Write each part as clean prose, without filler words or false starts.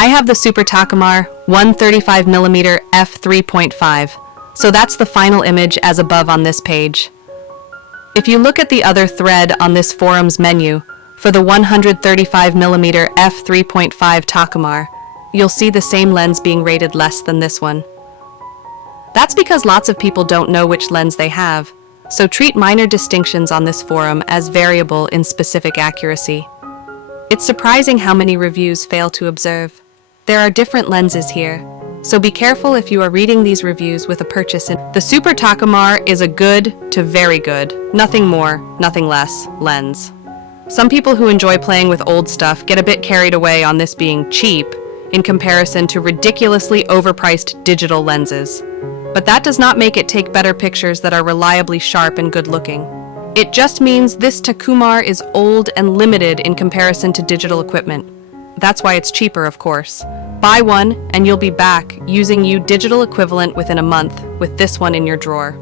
I have the Super Takumar 135mm f3.5, so that's the final image as above on this page. If you look at the other thread on this forum's menu, for the 135mm f3.5 Takumar, you'll see the same lens being rated less than this one. That's because lots of people don't know which lens they have, so treat minor distinctions on this forum as variable in specific accuracy. It's surprising how many reviews fail to observe. There are different lenses here, so be careful if you are reading these reviews with a purchase in. The Super Takumar is a good to very good, nothing more, nothing less, lens. Some people who enjoy playing with old stuff get a bit carried away on this being cheap in comparison to ridiculously overpriced digital lenses. But that does not make it take better pictures that are reliably sharp and good-looking. It just means this Takumar is old and limited in comparison to digital equipment. That's why it's cheaper, of course. Buy one and you'll be back using your digital equivalent within a month with this one in your drawer.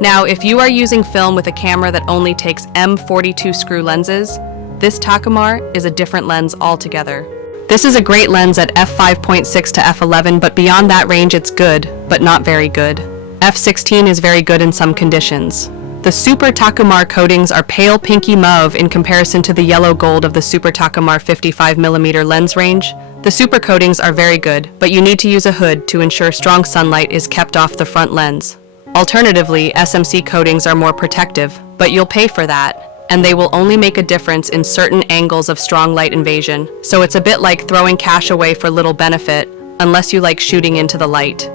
Now, if you are using film with a camera that only takes M42 screw lenses, this Takumar is a different lens altogether. This is a great lens at f5.6 to f11, but beyond that range it's good, but not very good. f16 is very good in some conditions. The Super Takumar coatings are pale pinky mauve in comparison to the yellow gold of the Super Takumar 55mm lens range. The Super coatings are very good, but you need to use a hood to ensure strong sunlight is kept off the front lens. Alternatively, SMC coatings are more protective, but you'll pay for that, and they will only make a difference in certain angles of strong light invasion, so it's a bit like throwing cash away for little benefit, unless you like shooting into the light.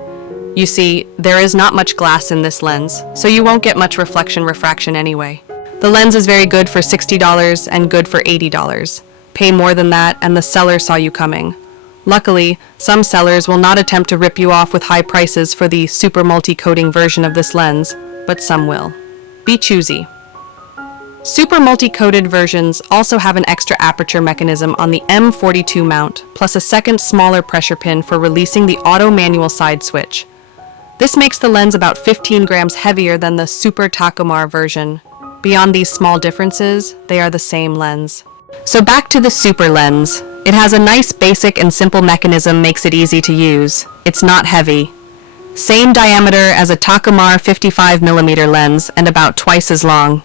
You see, there is not much glass in this lens, so you won't get much refraction anyway. The lens is very good for $60 and good for $80. Pay more than that and the seller saw you coming. Luckily, some sellers will not attempt to rip you off with high prices for the super multi-coating version of this lens, but some will. Be choosy. Super multi-coated versions also have an extra aperture mechanism on the M42 mount, plus a second smaller pressure pin for releasing the auto manual side switch. This makes the lens about 15 grams heavier than the Super Takumar version. Beyond these small differences, they are the same lens. So back to the Super lens. It has a nice basic and simple mechanism, makes it easy to use. It's not heavy. Same diameter as a Takumar 55mm lens and about twice as long.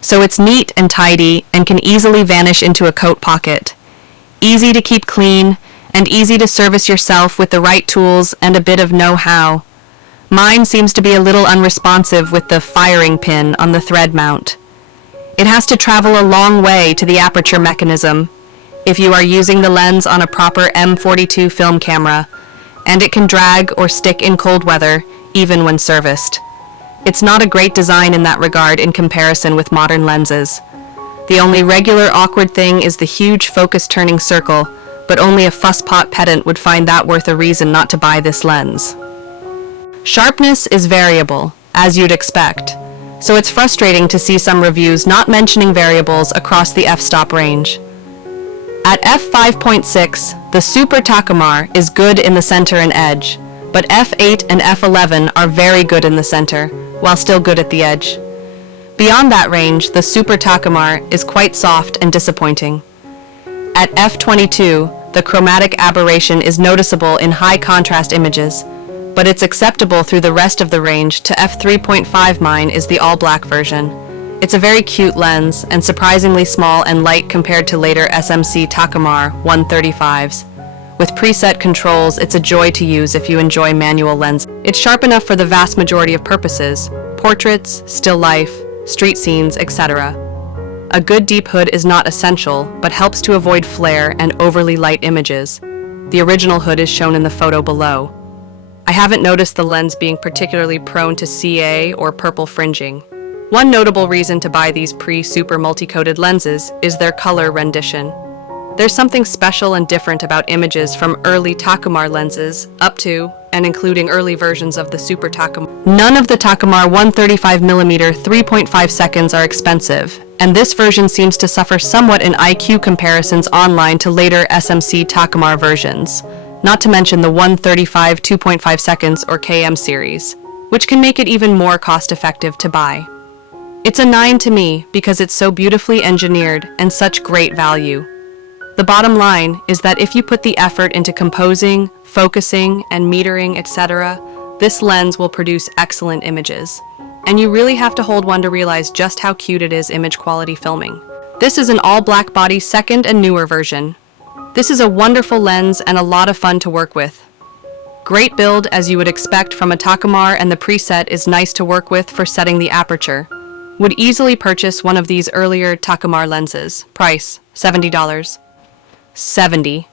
So it's neat and tidy and can easily vanish into a coat pocket. Easy to keep clean and easy to service yourself with the right tools and a bit of know-how. Mine seems to be a little unresponsive with the firing pin on the thread mount. It has to travel a long way to the aperture mechanism if you are using the lens on a proper M42 film camera, and it can drag or stick in cold weather, even when serviced. It's not a great design in that regard in comparison with modern lenses. The only regular awkward thing is the huge focus turning circle, but only a fusspot pedant would find that worth a reason not to buy this lens. Sharpness is variable, as you'd expect, so it's frustrating to see some reviews not mentioning variables across the f-stop range. At f5.6, the Super Takumar is good in the center and edge, but f8 and f11 are very good in the center, while still good at the edge. Beyond that range, the Super Takumar is quite soft and disappointing. At f22, the chromatic aberration is noticeable in high contrast images, but it's acceptable through the rest of the range to f3.5. Mine is the all-black version. It's a very cute lens and surprisingly small and light compared to later SMC Takumar 135s. With preset controls, it's a joy to use if you enjoy manual lenses. It's sharp enough for the vast majority of purposes: portraits, still life, street scenes, etc. A good deep hood is not essential, but helps to avoid flare and overly light images. The original hood is shown in the photo below. I haven't noticed the lens being particularly prone to CA or purple fringing. One notable reason to buy these pre-super multi-coated lenses is their color rendition. There's something special and different about images from early Takumar lenses up to and including early versions of the Super Takumar. None of the Takumar 135mm 3.5 seconds are expensive, and this version seems to suffer somewhat in IQ comparisons online to later SMC Takumar versions, not to mention the 135 2.5 seconds or KM series, which can make it even more cost-effective to buy. It's a 9 to me because it's so beautifully engineered and such great value. The bottom line is that if you put the effort into composing, focusing, and metering, etc., this lens will produce excellent images. And you really have to hold one to realize just how cute it is image quality filming. This is an all-black body second and newer version. This is a wonderful lens and a lot of fun to work with. Great build as you would expect from a Takumar, and the preset is nice to work with for setting the aperture. Would easily purchase one of these earlier Takumar lenses. Price, $70. 70.